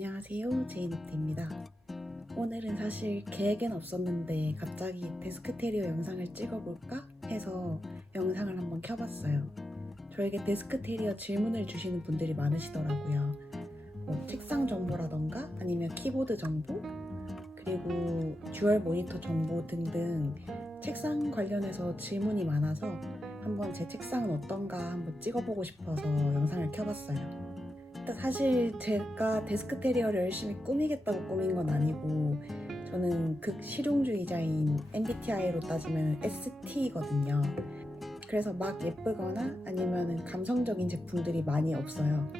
안녕하세요, 제이노트입니다. 오늘은 사실 계획은 없었는데 갑자기 데스크테리어 영상을 찍어볼까 해서 영상을 한번 켜봤어요. 저에게 데스크테리어 질문을 주시는 분들이 많으시더라고요. 책상 정보라던가 아니면 키보드 정보, 그리고 듀얼 모니터 정보 등등 책상 관련해서 질문이 많아서 한번 제 책상은 어떤가 한번 찍어보고 싶어서 영상을 켜봤어요. 사실 제가 데스크테리어를 열심히 꾸미겠다고 꾸민 건 아니고 저는 극실용주의자인 MBTI로 따지면 ST거든요. 그래서 막 예쁘거나 아니면 감성적인 제품들이 많이 없어요.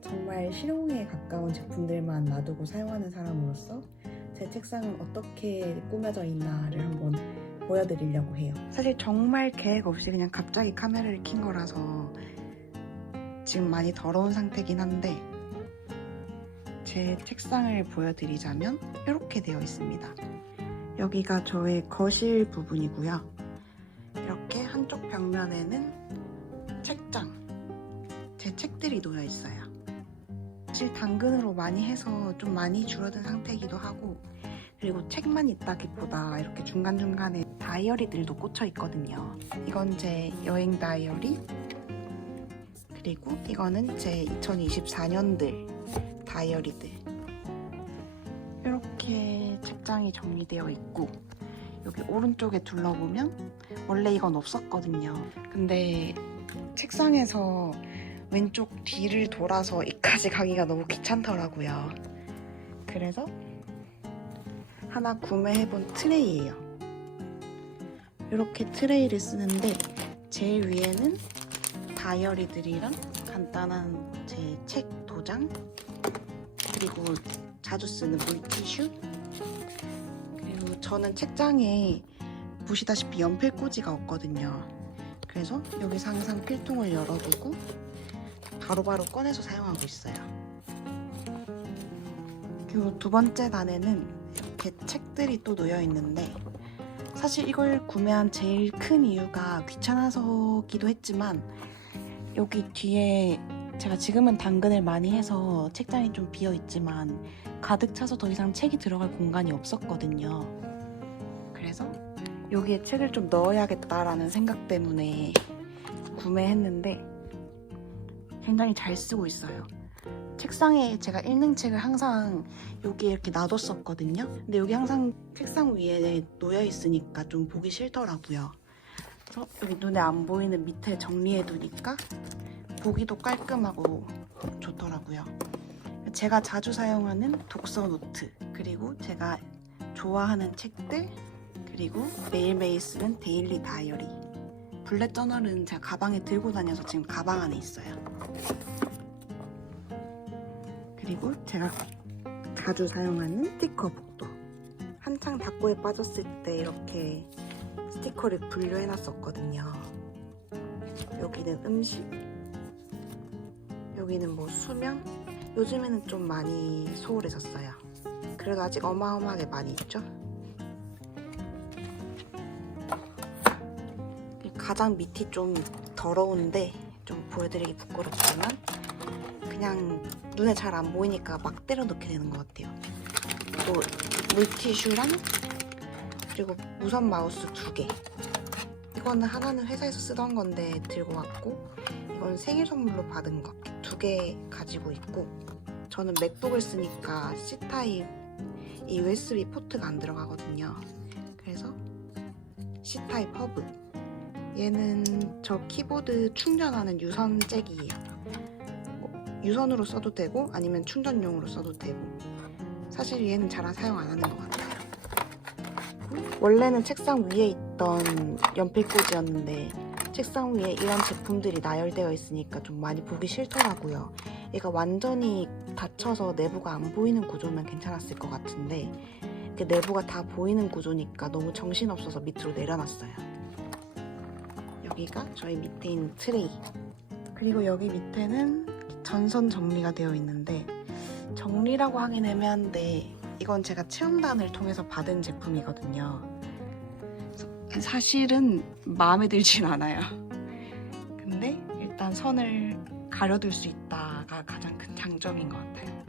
정말 실용에 가까운 제품들만 놔두고 사용하는 사람으로서 제 책상은 어떻게 꾸며져 있나를 한번 보여드리려고 해요. 사실 정말 계획 없이 그냥 갑자기 카메라를 킨 거라서 지금 많이 더러운 상태긴 한데 제 책상을 보여드리자면 이렇게 되어 있습니다. 여기가 저의 거실 부분이고요. 이렇게 한쪽 벽면에는 책장, 제 책들이 놓여 있어요. 사실 당근으로 많이 해서 좀 많이 줄어든 상태이기도 하고, 그리고 책만 있다기보다 이렇게 중간중간에 다이어리들도 꽂혀 있거든요. 이건 제 여행 다이어리, 그리고 이거는 제 2024년들 다이어리들. 이렇게 책장이 정리되어 있고, 여기 오른쪽에 둘러보면 원래 이건 없었거든요. 근데 책상에서 왼쪽 뒤를 돌아서 이까지 가기가 너무 귀찮더라고요. 그래서 하나 구매해본 트레이예요. 이렇게 트레이를 쓰는데 제일 위에는 다이어리들이랑 간단한 제 책 도장, 그리고 자주 쓰는 물티슈, 그리고 저는 책장에 보시다시피 연필꽂이가 없거든요. 그래서 여기서 항상 필통을 열어두고 바로바로 꺼내서 사용하고 있어요. 그리고 두 번째 단에는 이렇게 책들이 또 놓여 있는데, 사실 이걸 구매한 제일 큰 이유가 귀찮아서기도 했지만, 여기 뒤에 제가 지금은 당근을 많이 해서 책장이 좀 비어있지만 가득 차서 더 이상 책이 들어갈 공간이 없었거든요. 그래서 여기에 책을 좀 넣어야겠다라는 생각 때문에 구매했는데 굉장히 잘 쓰고 있어요. 책상에 제가 읽는 책을 항상 여기에 이렇게 놔뒀었거든요. 근데 여기 항상 책상 위에 놓여 있으니까 좀 보기 싫더라고요. 그래서 여기 눈에 안 보이는 밑에 정리해두니까 보기도 깔끔하고 좋더라고요. 제가 자주 사용하는 독서 노트, 그리고 제가 좋아하는 책들, 그리고 매일매일 쓰는 데일리 다이어리. 블랙 저널은 제가 가방에 들고 다녀서 지금 가방 안에 있어요. 그리고 제가 자주 사용하는 스티커 복도. 한창 닭고에 빠졌을 때 이렇게 스티커를 분류해놨었거든요. 여기는 음식, 여기는 뭐 수면? 요즘에는 좀 많이 소홀해졌어요. 그래도 아직 어마어마하게 많이 있죠? 가장 밑이 좀 더러운데 좀 보여드리기 부끄럽지만 그냥 눈에 잘 안 보이니까 막 때려 넣게 되는 것 같아요. 또 물티슈랑 그리고 무선 마우스 2개. 이거는 하나는 회사에서 쓰던 건데 들고 왔고, 이건 생일 선물로 받은 거 2개 가지고 있고, 저는 맥북을 쓰니까 C타입 이 USB 포트가 안 들어가거든요. 그래서 C타입 허브. 얘는 저 키보드 충전하는 유선 잭이에요. 유선으로 써도 되고 아니면 충전용으로 써도 되고, 사실 얘는 잘 사용 안 하는 것 같아요. 원래는 책상 위에 있던 연필꽂이였는데 책상 위에 이런 제품들이 나열되어 있으니까 좀 많이 보기 싫더라고요. 얘가 완전히 닫혀서 내부가 안 보이는 구조면 괜찮았을 것 같은데 이렇게 내부가 다 보이는 구조니까 너무 정신없어서 밑으로 내려놨어요. 여기가 저희 밑에 있는 트레이. 그리고 여기 밑에는 전선 정리가 되어 있는데, 정리라고 하긴 애매한데 이건 제가 체험단을 통해서 받은 제품이거든요. 사실은 마음에 들진 않아요. 근데 일단 선을 가려둘 수 있다가 가장 큰 장점인 것 같아요.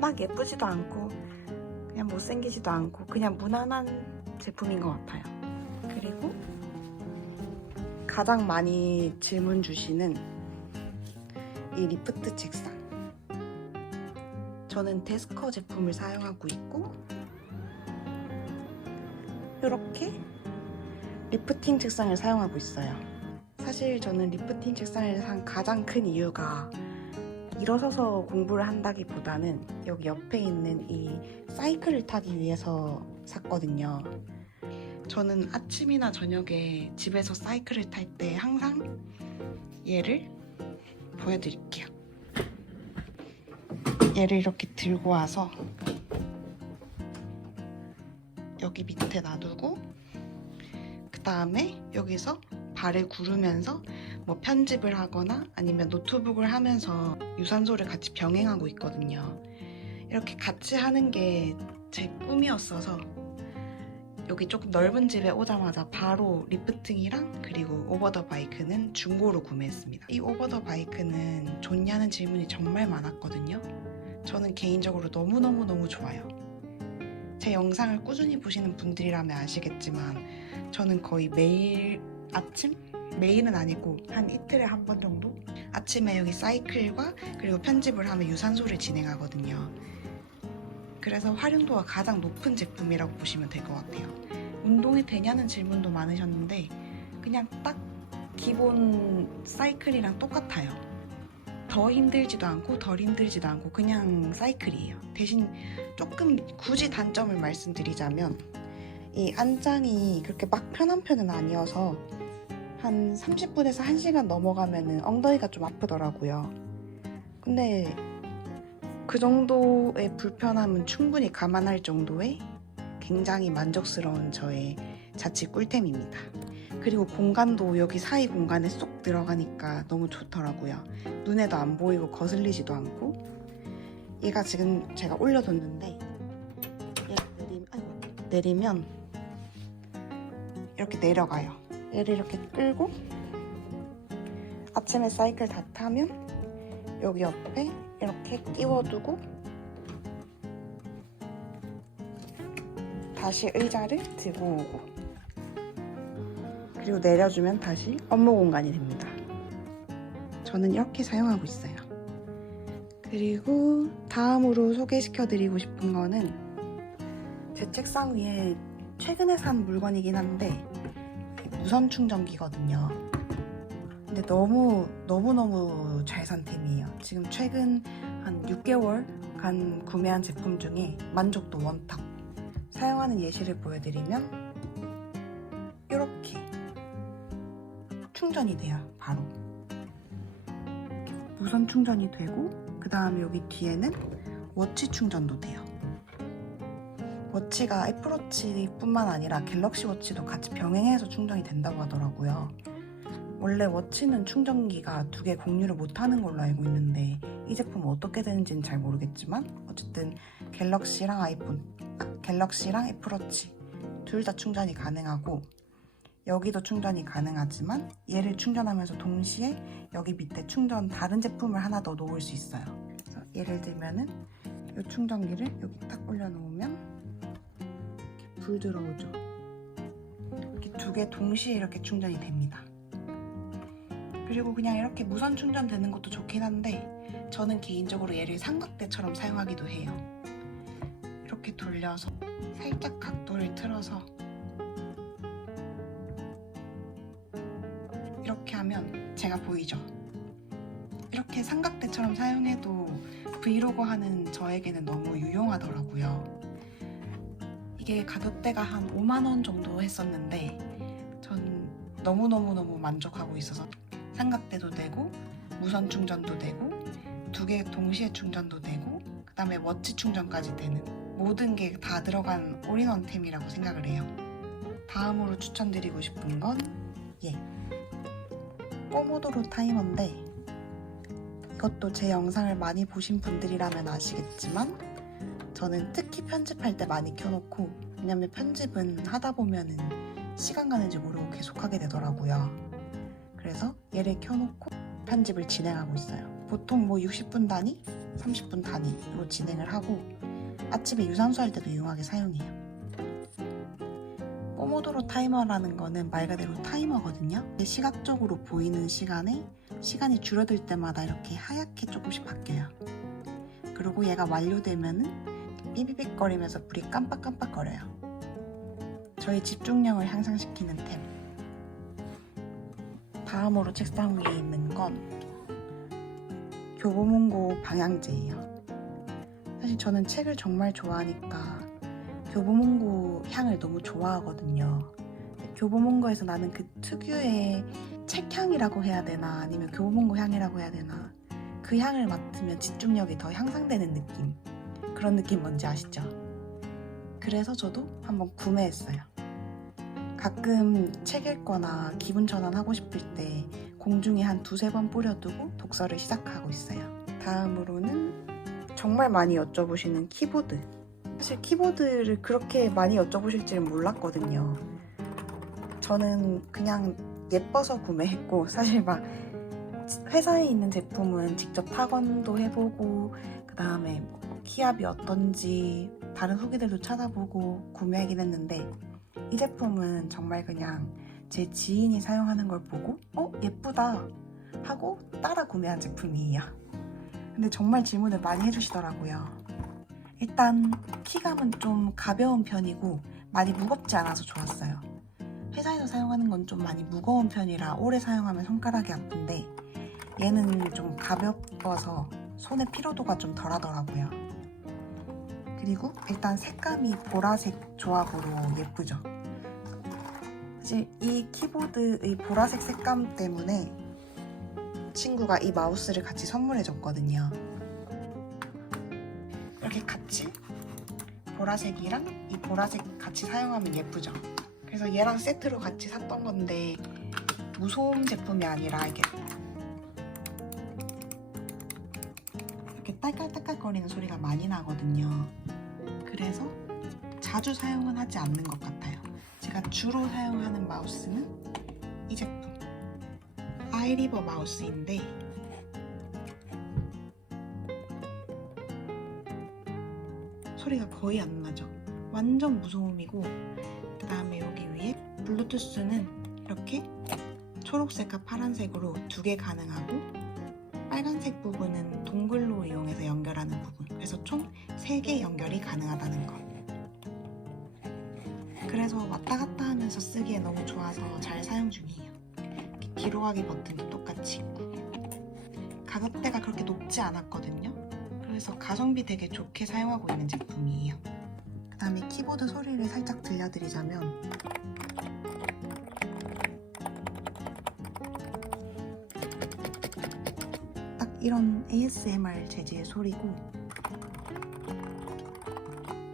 막 예쁘지도 않고 그냥 못생기지도 않고 그냥 무난한 제품인 것 같아요. 그리고 가장 많이 질문 주시는 이 리프트 책상. 저는 데스커 제품을 사용하고 있고 이렇게 리프팅 책상을 사용하고 있어요. 사실 저는 리프팅 책상을 산 가장 큰 이유가 일어서서 공부를 한다기보다는 여기 옆에 있는 이 사이클을 타기 위해서 샀거든요. 저는 아침이나 저녁에 집에서 사이클을 탈 때 항상 얘를 보여드릴게요. 얘를 이렇게 들고 와서 여기 밑에 놔두고 그 다음에 여기서 발을 구르면서 뭐 편집을 하거나 아니면 노트북을 하면서 유산소를 같이 병행하고 있거든요. 이렇게 같이 하는 게 제 꿈이었어서 여기 조금 넓은 집에 오자마자 바로 리프팅이랑 그리고 오버 더 바이크는 중고로 구매했습니다. 이 오버 더 바이크는 좋냐는 질문이 정말 많았거든요. 저는 개인적으로 너무너무 좋아요. 제 영상을 꾸준히 보시는 분들이라면 아시겠지만 저는 거의 매일 아침? 매일은 아니고 한 이틀에 한 번 정도? 아침에 여기 사이클과 그리고 편집을 하면 유산소를 진행하거든요. 그래서 활용도가 가장 높은 제품이라고 보시면 될 것 같아요. 운동이 되냐는 질문도 많으셨는데 그냥 딱 기본 사이클이랑 똑같아요. 더 힘들지도 않고 덜 힘들지도 않고 그냥 사이클이에요. 대신 조금 굳이 단점을 말씀드리자면 이 안장이 그렇게 막 편한 편은 아니어서 한 30분에서 1시간 넘어가면 엉덩이가 좀 아프더라고요. 근데 그 정도의 불편함은 충분히 감안할 정도의 굉장히 만족스러운 저의 자취 꿀템입니다. 그리고 공간도 여기 사이 공간에 쏙 들어가니까 너무 좋더라고요. 눈에도 안 보이고 거슬리지도 않고. 얘가 지금 제가 올려뒀는데 얘를 내리면 이렇게 내려가요. 얘를 이렇게 끌고 아침에 사이클 다 타면 여기 옆에 이렇게 끼워두고 다시 의자를 들고 오고 그리고 내려주면 다시 업무 공간이 됩니다. 저는 이렇게 사용하고 있어요. 그리고 다음으로 소개시켜드리고 싶은 거는 제 책상 위에 최근에 산 물건이긴 한데 무선 충전기거든요. 근데 너무너무 잘 산 템이에요. 지금 최근 한 6개월간 구매한 제품 중에 만족도 원탑. 사용하는 예시를 보여드리면 이렇게 충전이 돼요. 바로 무선 충전이 되고 그 다음에 여기 뒤에는 워치 충전도 돼요. 워치가 애플워치뿐만 아니라 갤럭시 워치도 같이 병행해서 충전이 된다고 하더라고요. 원래 워치는 충전기가 2개 공유를 못하는 걸로 알고 있는데 이 제품은 어떻게 되는지는 잘 모르겠지만 어쨌든 갤럭시랑 애플워치 둘 다 충전이 가능하고 여기도 충전이 가능하지만 얘를 충전하면서 동시에 여기 밑에 다른 제품을 하나 더 놓을 수 있어요. 그래서 예를 들면은 이 충전기를 여기 딱 올려놓으면 이렇게 불 들어오죠. 이렇게 2개 동시에 이렇게 충전이 됩니다. 그리고 그냥 이렇게 무선 충전되는 것도 좋긴 한데 저는 개인적으로 얘를 삼각대처럼 사용하기도 해요. 이렇게 돌려서 살짝 각도를 틀어서 이렇게 하면 제가 보이죠? 이렇게 삼각대처럼 사용해도 브이로그 하는 저에게는 너무 유용하더라고요. 이게 가격대가 한 5만원 정도 했었는데 전 너무너무 만족하고 있어서 삼각대도 되고 무선 충전도 되고 2개 동시에 충전도 되고 그 다음에 워치 충전까지 되는 모든 게 다 들어간 올인원템이라고 생각을 해요. 다음으로 추천드리고 싶은 건 포모도로 타이머인데 이것도 제 영상을 많이 보신 분들이라면 아시겠지만 저는 특히 편집할 때 많이 켜놓고 왜냐면 편집은 하다 보면은 시간 가는지 모르고 계속 하게 되더라고요. 그래서 얘를 켜놓고 편집을 진행하고 있어요. 보통 뭐 60분 단위, 30분 단위로 진행을 하고 아침에 유산소 할 때도 유용하게 사용해요. 포모도로 타이머라는 거는 말 그대로 타이머거든요. 시각적으로 보이는 시간에 시간이 줄어들 때마다 이렇게 하얗게 조금씩 바뀌어요. 그리고 얘가 완료되면은 삐삐삐거리면서 불이 깜빡깜빡거려요. 저희 집중력을 향상시키는 템. 다음으로 책상 위에 있는 건 교보문고 방향제예요. 사실 저는 책을 정말 좋아하니까 교보문고 향을 너무 좋아하거든요. 교보문고에서 나는 그 특유의 책향이라고 해야 되나 아니면 교보문고 향이라고 해야 되나 그 향을 맡으면 집중력이 더 향상되는 느낌. 그런 느낌 뭔지 아시죠? 그래서 저도 한번 구매했어요. 가끔 책 읽거나 기분 전환하고 싶을 때 공중에 한 2-3번 뿌려두고 독서를 시작하고 있어요. 다음으로는 정말 많이 여쭤보시는 키보드. 사실 키보드를 그렇게 많이 여쭤보실지는 몰랐거든요. 저는 그냥 예뻐서 구매했고 사실 막 회사에 있는 제품은 직접 타건도 해보고 그 다음에 키압이 어떤지 다른 후기들도 찾아보고 구매하긴 했는데 이 제품은 정말 그냥 제 지인이 사용하는 걸 보고 예쁘다 하고 따라 구매한 제품이에요. 근데 정말 질문을 많이 해주시더라고요. 일단 키감은 좀 가벼운 편이고 많이 무겁지 않아서 좋았어요. 회사에서 사용하는 건 좀 많이 무거운 편이라 오래 사용하면 손가락이 아픈데 얘는 좀 가볍어서 손의 피로도가 좀 덜하더라고요. 그리고 일단 색감이 보라색 조합으로 예쁘죠. 사실 이 키보드의 보라색 색감 때문에 친구가 이 마우스를 같이 선물해줬거든요. 이렇게 같이 보라색이랑 이 보라색 같이 사용하면 예쁘죠. 그래서 얘랑 세트로 같이 샀던 건데 무소음 제품이 아니라 이게 이렇게 딸깍딸깍거리는 소리가 많이 나거든요. 그래서 자주 사용은 하지 않는 것 같아요. 제가 주로 사용하는 마우스는 이 제품 아이리버 마우스인데 소리가 거의 안 나죠. 완전 무소음이고 그 다음에 여기 위에 블루투스는 이렇게 초록색과 파란색으로 2개 가능하고 빨간색 부분은 동글로 이용해서 연결하는 부분, 그래서 총 3개 연결이 가능하다는 거. 그래서 왔다 갔다 하면서 쓰기에 너무 좋아서 잘 사용 중이에요. 뒤로 가기 버튼도 똑같이 있고 가격대가 그렇게 높지 않았거든요. 그래서 가성비 되게 좋게 사용하고 있는 제품이에요. 그 다음에 키보드 소리를 살짝 들려드리자면 딱 이런 ASMR 재질의 소리고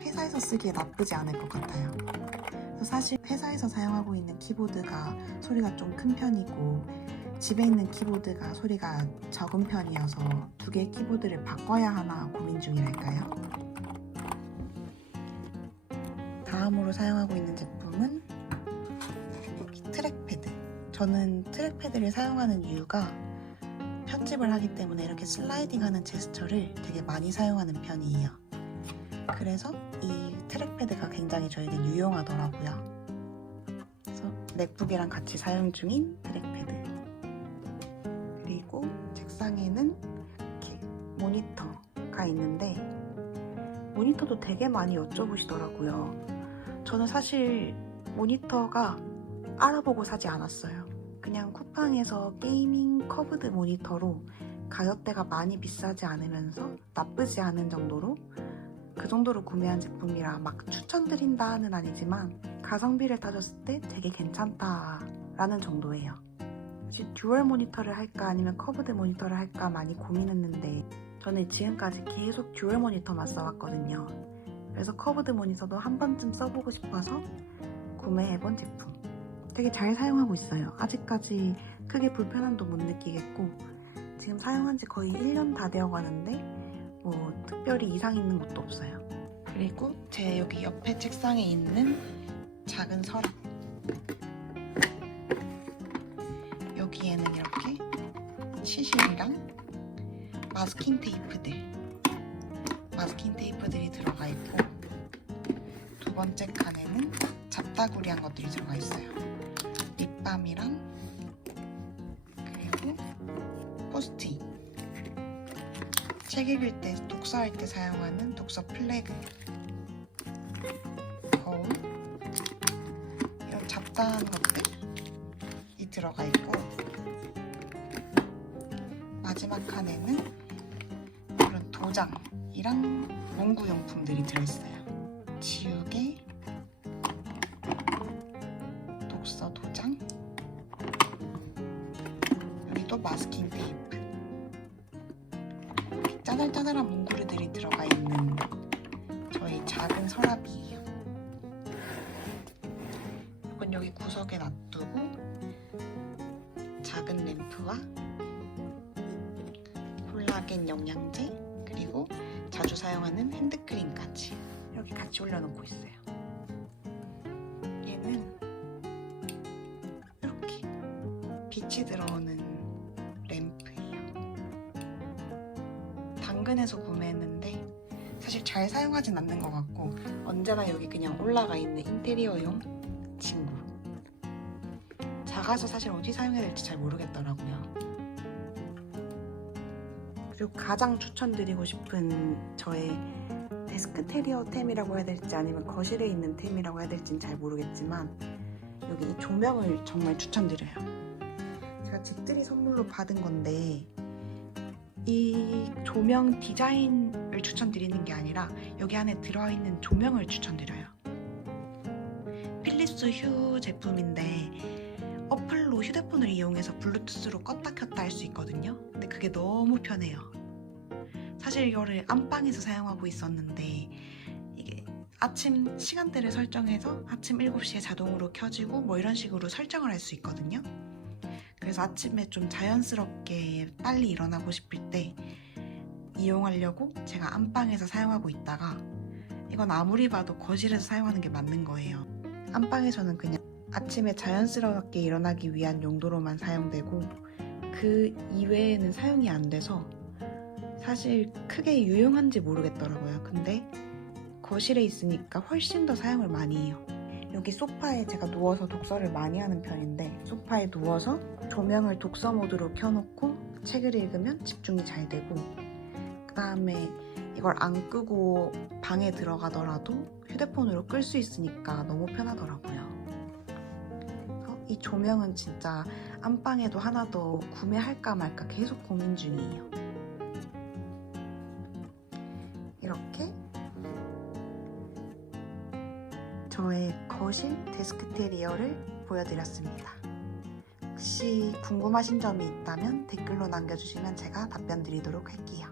회사에서 쓰기에 나쁘지 않을 것 같아요. 사실 회사에서 사용하고 있는 키보드가 소리가 좀 큰 편이고 집에 있는 키보드가 소리가 적은 편이어서 2개의 키보드를 바꿔야 하나 고민 중이랄까요. 다음으로 사용하고 있는 제품은 트랙패드. 저는 트랙패드를 사용하는 이유가 편집을 하기 때문에 이렇게 슬라이딩하는 제스처를 되게 많이 사용하는 편이에요. 그래서 이 트랙패드가 굉장히 저에게 유용하더라고요. 그래서 맥북이랑 같이 사용 중인 트랙패드. 그리고 책상에는 이렇게 모니터가 있는데 모니터도 되게 많이 여쭤보시더라고요. 저는 사실 모니터가 알아보고 사지 않았어요. 그냥 쿠팡에서 게이밍 커브드 모니터로 가격대가 많이 비싸지 않으면서 나쁘지 않은 정도로 그 정도로 구매한 제품이라 막 추천드린다는 아니지만 가성비를 따졌을 때 되게 괜찮다라는 정도예요. 사실 듀얼 모니터를 할까 아니면 커브드 모니터를 할까 많이 고민했는데 저는 지금까지 계속 듀얼 모니터만 써왔거든요. 그래서 커브드 모니터도 한 번쯤 써보고 싶어서 구매해본 제품. 되게 잘 사용하고 있어요. 아직까지 크게 불편함도 못 느끼겠고 지금 사용한 지 거의 1년 다 되어가는데 뭐 특별히 이상 있는 것도 없어요. 그리고 제 여기 옆에 책상에 있는 작은 서랍. 여기에는 이렇게 치실이랑 마스킹 테이프들이 들어가 있고, 두 번째 칸에는 잡다구리한 것들이 들어가 있어요. 립밤이랑 그리고 포스트잇, 책 읽을 때, 독서할 때 사용하는 독서 플래그, 거울, 이런 잡다한 것들이 들어가 있고, 마지막 칸에는 이런 도장이랑 문구용품들이 들어있어요. 지우개, 독서 도장, 여기도 마스킹 테이프, 짜잘짜잘한 문구류들이 들어가 있는 저희 작은 서랍이에요. 이건 여기 구석에 놔두고 작은 램프와 콜라겐 영양제, 그리고 자주 사용하는 핸드크림까지 이렇게 같이 올려놓고 있어요. 얘는 이렇게 빛이 들어오는 램프예요. 당근에서 구매했는데 사실 잘 사용하진 않는 것 같고, 언제나 여기 그냥 올라가 있는 인테리어용 친구. 작아서 사실 어디 사용해야 될지 잘 모르겠더라고요. 그리고 가장 추천드리고 싶은 저의 데스크테리어 템이라고 해야 될지 아니면 거실에 있는 템이라고 해야 될지는 잘 모르겠지만, 여기 이 조명을 정말 추천드려요. 제가 집들이 선물로 받은 건데 이 조명 디자인을 추천드리는 게 아니라 여기 안에 들어있는 조명을 추천드려요. 필립스 휴 제품인데 어플로 휴대폰을 이용해서 블루투스로 껐다 켰다 할 수 있거든요. 근데 그게 너무 편해요. 사실 이거를 안방에서 사용하고 있었는데 이게 아침 시간대를 설정해서 아침 7시에 자동으로 켜지고 뭐 이런 식으로 설정을 할 수 있거든요. 그래서 아침에 좀 자연스럽게 빨리 일어나고 싶을 때 이용하려고 제가 안방에서 사용하고 있다가, 이건 아무리 봐도 거실에서 사용하는 게 맞는 거예요. 안방에서는 그냥 아침에 자연스럽게 일어나기 위한 용도로만 사용되고 그 이외에는 사용이 안 돼서 사실 크게 유용한지 모르겠더라고요. 근데 거실에 있으니까 훨씬 더 사용을 많이 해요. 여기 소파에 제가 누워서 독서를 많이 하는 편인데, 소파에 누워서 조명을 독서 모드로 켜놓고 책을 읽으면 집중이 잘 되고, 그 다음에 이걸 안 끄고 방에 들어가더라도 휴대폰으로 끌 수 있으니까 너무 편하더라고요. 이 조명은 진짜 안방에도 하나 더 구매할까 말까 계속 고민 중이에요. 이렇게 저의 거실 데스크테리어를 보여드렸습니다. 혹시 궁금하신 점이 있다면 댓글로 남겨주시면 제가 답변 드리도록 할게요.